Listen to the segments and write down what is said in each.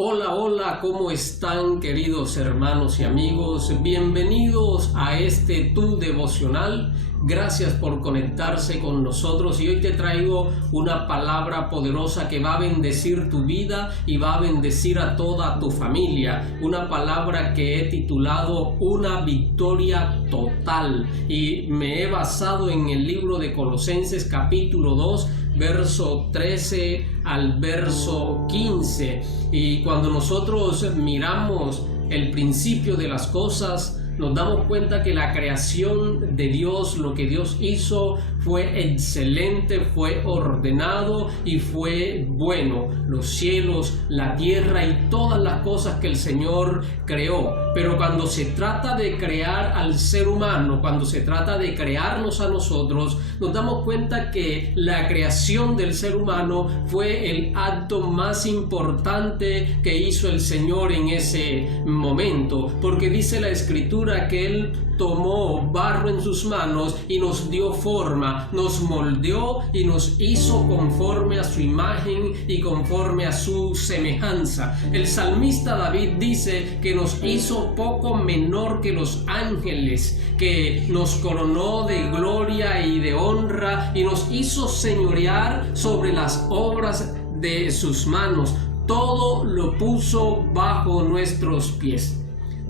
Hola, hola, ¿cómo están queridos hermanos y amigos? Bienvenidos a este Tu Devocional. Gracias por conectarse con nosotros y hoy te traigo una palabra poderosa que va a bendecir tu vida y va a bendecir a toda tu familia. Una palabra que he titulado Una victoria total y me he basado en el libro de Colosenses capítulo 2, verso 13 al verso 15. Y cuando nosotros miramos el principio de las cosas, nos damos cuenta que la creación de Dios, lo que Dios hizo, fue excelente, fue ordenado y fue bueno. Los cielos, la tierra y todas las cosas que el Señor creó. Pero cuando se trata de crear al ser humano, cuando se trata de crearnos a nosotros, nos damos cuenta que la creación del ser humano fue el acto más importante que hizo el Señor en ese momento. Porque dice la Escritura que Él tomó barro en sus manos y nos dio forma, nos moldeó y nos hizo conforme a su imagen y conforme a su semejanza. El salmista David dice que nos hizo poco menor que los ángeles, que nos coronó de gloria y de honra y nos hizo señorear sobre las obras de sus manos. Todo lo puso bajo nuestros pies.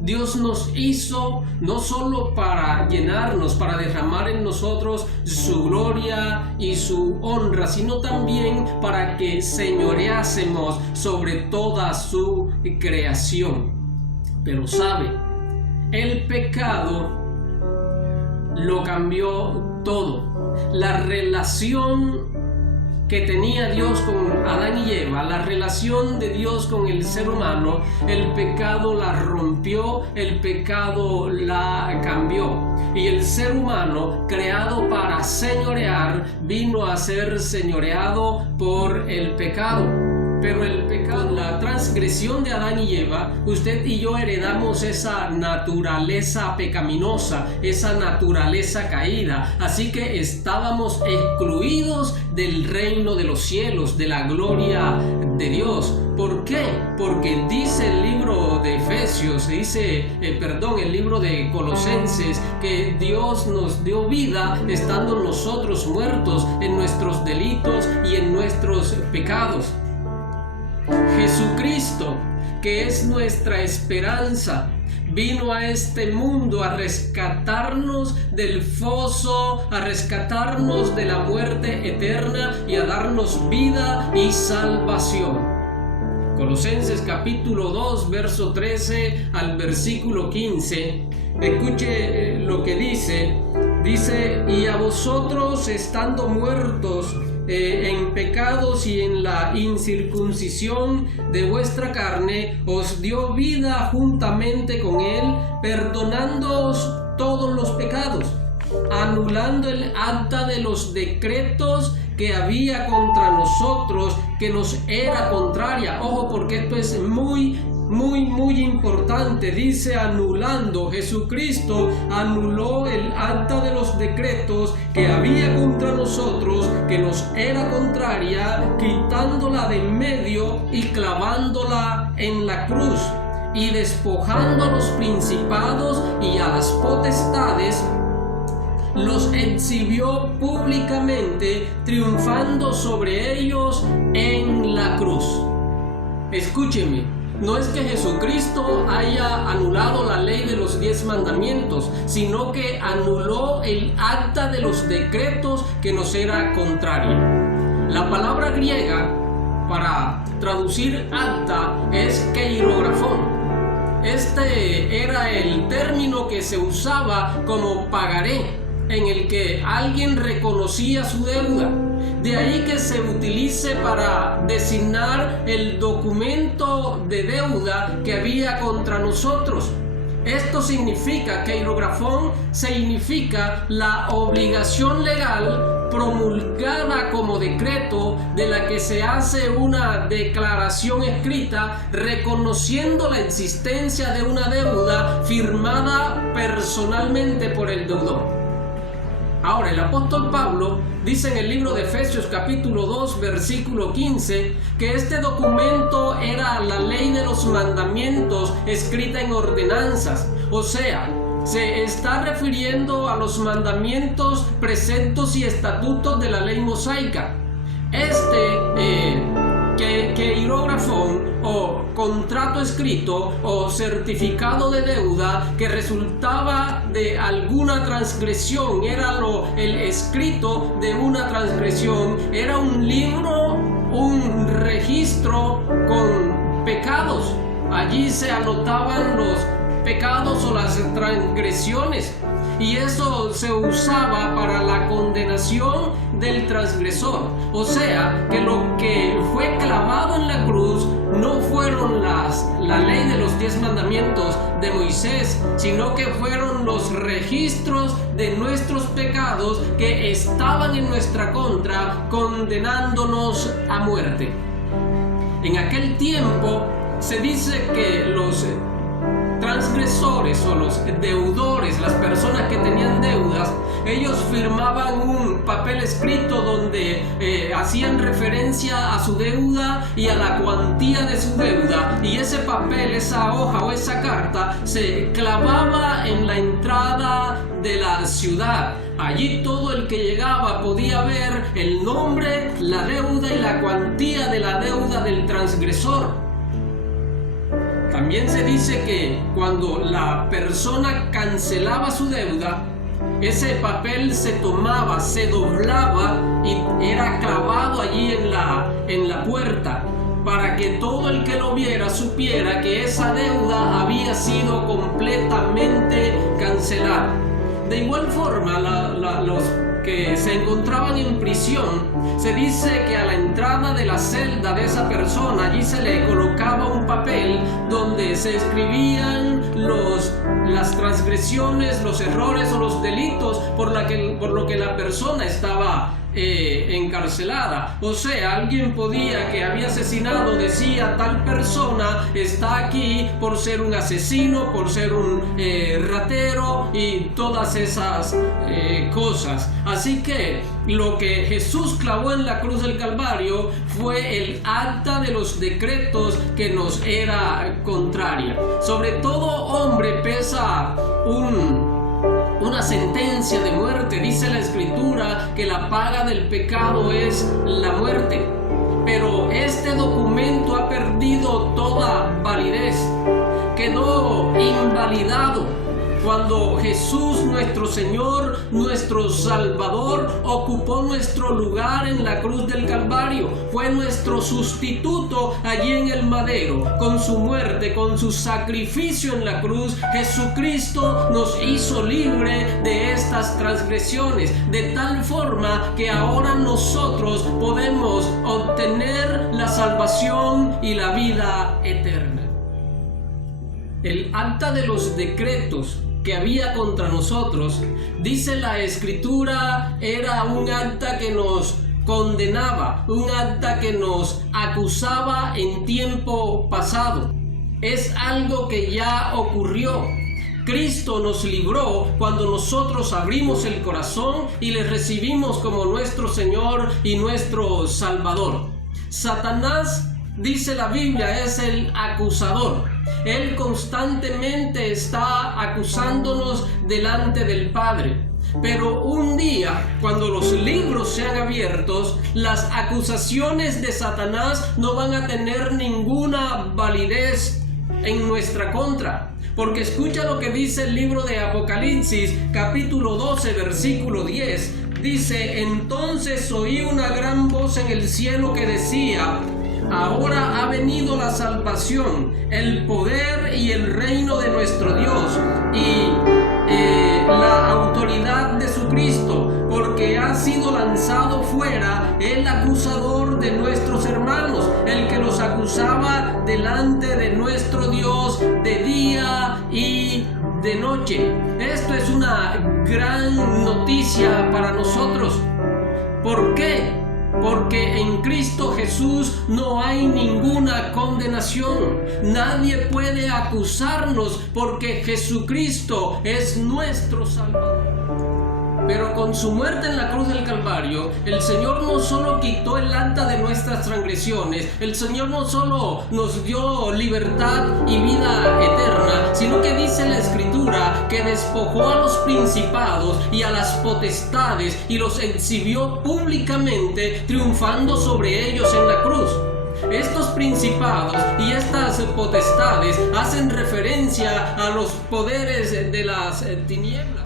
Dios nos hizo no solo para llenarnos, para derramar en nosotros su gloria y su honra, sino también para que señoreásemos sobre toda su creación. Pero sabe, el pecado lo cambió todo. La relación que tenía Dios con Adán y Eva, la relación de Dios con el ser humano, el pecado la rompió, el pecado la cambió. Y el ser humano, creado para señorear, vino a ser señoreado por el pecado. Pero el pecado, la transgresión de Adán y Eva, usted y yo heredamos esa naturaleza pecaminosa, esa naturaleza caída. Así que estábamos excluidos del reino de los cielos, de la gloria de Dios. ¿Por qué? Porque dice el libro de Efesios, el libro de Colosenses, que Dios nos dio vida estando nosotros muertos en nuestros delitos y en nuestros pecados. Jesucristo, que es nuestra esperanza, vino a este mundo a rescatarnos del foso, a rescatarnos de la muerte eterna y a darnos vida y salvación. Colosenses capítulo 2, verso 13 al versículo 15. Escuche lo que dice. Dice: y a vosotros, estando muertos en pecados y en la incircuncisión de vuestra carne, os dio vida juntamente con Él, perdonándoos todos los pecados, anulando el acta de los decretos que había contra nosotros, que nos era contraria. Ojo, porque esto es muy importante. Dice anulando. Jesucristo anuló el acta de los decretos que había contra nosotros, que nos era contraria, quitándola de en medio y clavándola en la cruz, y despojando a los principados y a las potestades, los exhibió públicamente, triunfando sobre ellos en la cruz. Escúcheme, no es que Jesucristo haya anulado la ley de los 10 mandamientos, sino que anuló el acta de los decretos que nos era contraria. La palabra griega para traducir acta es keirografón. Este era el término que se usaba como pagaré, en el que alguien reconocía su deuda. De ahí que se utilice para designar el documento de deuda que había contra nosotros. Esto significa, keirografón significa la obligación legal promulgada como decreto, de la que se hace una declaración escrita reconociendo la existencia de una deuda firmada personalmente por el deudor. Ahora, el apóstol Pablo dice en el libro de Efesios capítulo 2 versículo 15 que este documento era la ley de los mandamientos escrita en ordenanzas. O sea, se está refiriendo a los mandamientos, preceptos y estatutos de la ley mosaica. Que hierógrafo o contrato escrito o certificado de deuda que resultaba de alguna transgresión, era el escrito de una transgresión, era un libro, un registro con pecados. Allí se anotaban los pecados o las transgresiones, y eso se usaba para la condenación del transgresor. O sea, que lo que fue clavado en la cruz no fueron la ley de los 10 mandamientos de Moisés, sino que fueron los registros de nuestros pecados que estaban en nuestra contra, condenándonos a muerte. En aquel tiempo se dice que los transgresores o los deudores, las personas que tenían deudas, ellos firmaban un papel escrito donde hacían referencia a su deuda y a la cuantía de su deuda, y ese papel, esa hoja o esa carta se clavaba en la entrada de la ciudad. Allí todo el que llegaba podía ver el nombre, la deuda y la cuantía de la deuda del transgresor. También se dice que cuando la persona cancelaba su deuda, ese papel se tomaba, se doblaba y era clavado allí en la puerta, para que todo el que lo viera supiera que esa deuda había sido completamente cancelada. De igual forma, los que se encontraban en prisión, se dice que a la entrada de la celda de esa persona, allí se le colocaba un papel donde se escribían las transgresiones, los errores o los delitos por lo que la persona estaba encarcelada. O sea, alguien que había asesinado, decía: tal persona está aquí por ser un asesino, por ser un ratero y todas esas cosas. Así que lo que Jesús clavó en la cruz del Calvario fue el acta de los decretos que nos era contraria. Sobre todo hombre pesa una sentencia de muerte. Dice la Escritura que la paga del pecado es la muerte. Pero este documento ha perdido toda validez, quedó invalidado cuando Jesús, nuestro Señor, nuestro Salvador, ocupó nuestro lugar en la cruz del Calvario. Fue nuestro sustituto allí en el madero. Con su muerte, con su sacrificio en la cruz, Jesucristo nos hizo libre de estas transgresiones, de tal forma que ahora nosotros podemos obtener la salvación y la vida eterna. El acta de los decretos que había contra nosotros, dice la Escritura, era un acta que nos condenaba, un acta que nos acusaba en tiempo pasado. Es algo que ya ocurrió. Cristo nos libró cuando nosotros abrimos el corazón y le recibimos como nuestro Señor y nuestro Salvador. Satanás, dice la Biblia, es el acusador. Él constantemente está acusándonos delante del Padre. Pero un día, cuando los libros sean abiertos, las acusaciones de Satanás no van a tener ninguna validez en nuestra contra. Porque escucha lo que dice el libro de Apocalipsis, capítulo 12, versículo 10. Dice: entonces oí una gran voz en el cielo que decía: ahora ha venido la salvación, el poder y el reino de nuestro Dios y la autoridad de su Cristo, porque ha sido lanzado fuera el acusador de nuestros hermanos, el que los acusaba delante de nuestro Dios de día y de noche. Esto es una gran noticia para nosotros. ¿Por qué? Porque en Cristo Jesús no hay ninguna condenación. Nadie puede acusarnos porque Jesucristo es nuestro Salvador. Pero con su muerte en la cruz del Calvario, el Señor no solo quitó el acta de nuestras transgresiones, el Señor no solo nos dio libertad y vida eterna, sino que dice la Escritura que despojó a los principados y a las potestades y los exhibió públicamente, triunfando sobre ellos en la cruz. Estos principados y estas potestades hacen referencia a los poderes de las tinieblas,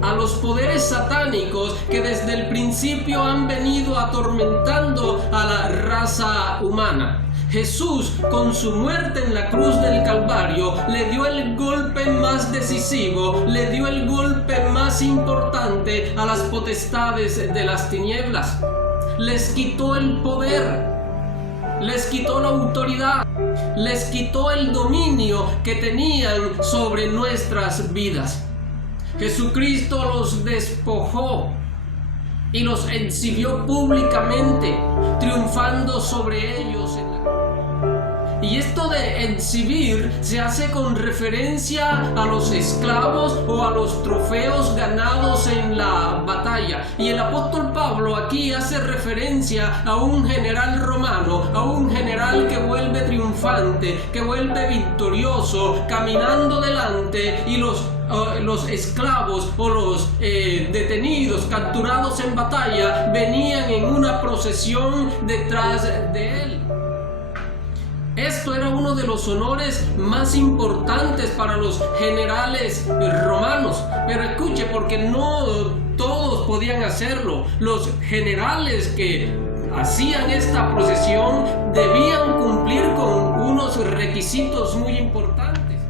a los poderes satánicos que desde el principio han venido atormentando a la raza humana. Jesús, con su muerte en la cruz del Calvario, le dio el golpe más decisivo, le dio el golpe más importante a las potestades de las tinieblas. Les quitó el poder, les quitó la autoridad, les quitó el dominio que tenían sobre nuestras vidas. Jesucristo los despojó y los exhibió públicamente, triunfando sobre ellos. Y esto de exhibir se hace con referencia a los esclavos o a los trofeos ganados en la batalla. Y el apóstol Pablo aquí hace referencia a un general romano, a un general que vuelve triunfante, que vuelve victorioso, caminando delante, y los esclavos o los detenidos, capturados en batalla, venían en una procesión detrás de él. Esto era uno de los honores más importantes para los generales romanos. Pero escuche, porque no todos podían hacerlo. Los generales que hacían esta procesión debían cumplir con unos requisitos muy importantes.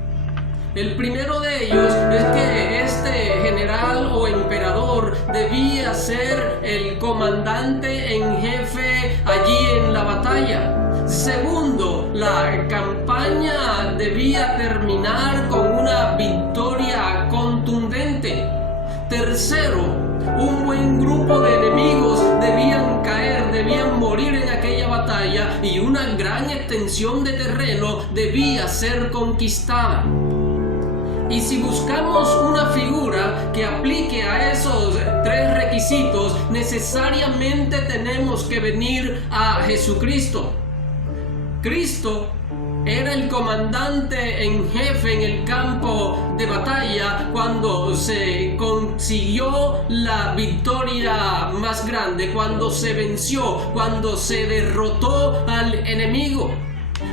El primero de ellos es que este general o emperador debía ser el comandante en jefe allí en la batalla. Segundo, la campaña debía terminar con una victoria contundente. Tercero, un buen grupo de enemigos debían caer, debían morir en aquella batalla, y una gran extensión de terreno debía ser conquistada. Y si buscamos una figura que aplique a esos tres requisitos, necesariamente tenemos que venir a Jesucristo. Cristo era el comandante en jefe en el campo de batalla cuando se consiguió la victoria más grande, cuando se venció, cuando se derrotó al enemigo.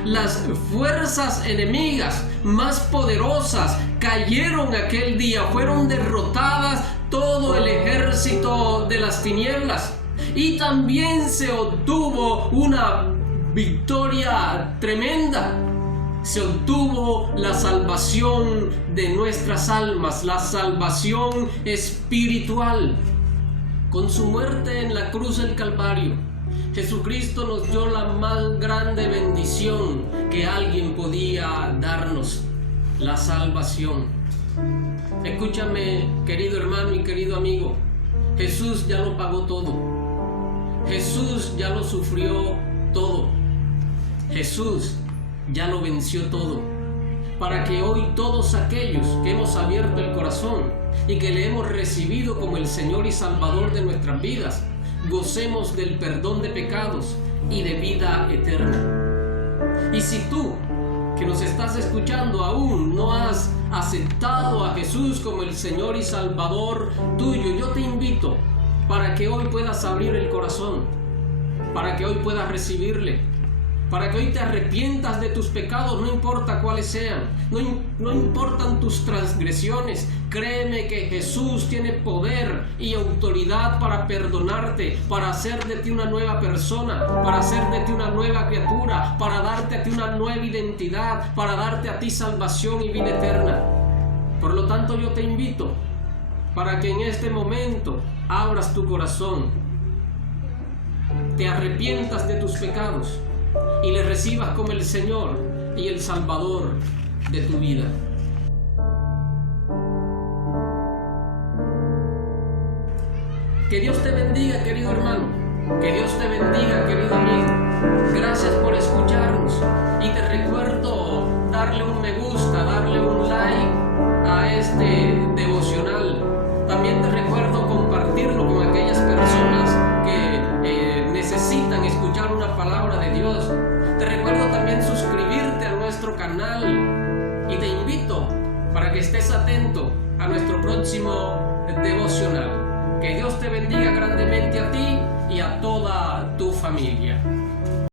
Las fuerzas enemigas más poderosas cayeron aquel día, fueron derrotadas todo el ejército de las tinieblas, y también se obtuvo una victoria tremenda. Se obtuvo la salvación de nuestras almas, la salvación espiritual. Con su muerte en la cruz del Calvario, Jesucristo nos dio la más grande bendición que alguien podía darnos: la salvación. Escúchame, querido hermano y querido amigo, Jesús ya lo pagó todo. Jesús ya lo sufrió todo. Jesús ya lo venció todo, para que hoy todos aquellos que hemos abierto el corazón y que le hemos recibido como el Señor y Salvador de nuestras vidas, gocemos del perdón de pecados y de vida eterna. Y si tú, que nos estás escuchando, aún no has aceptado a Jesús como el Señor y Salvador tuyo, yo te invito para que hoy puedas abrir el corazón, para que hoy puedas recibirle, para que hoy te arrepientas de tus pecados, no importa cuáles sean, no importan tus transgresiones. Créeme que Jesús tiene poder y autoridad para perdonarte, para hacer de ti una nueva persona, para hacer de ti una nueva criatura, para darte a ti una nueva identidad, para darte a ti salvación y vida eterna. Por lo tanto, yo te invito para que en este momento abras tu corazón, te arrepientas de tus pecados y le recibas como el Señor y el Salvador de tu vida. Que Dios te bendiga, querido hermano. Que Dios te bendiga, querido amigo. Gracias por escucharnos. Y te recuerdo darle un me gusta, darle un like a este devocional. También te recuerdo canal y te invito para que estés atento a nuestro próximo devocional. Que Dios te bendiga grandemente a ti y a toda tu familia.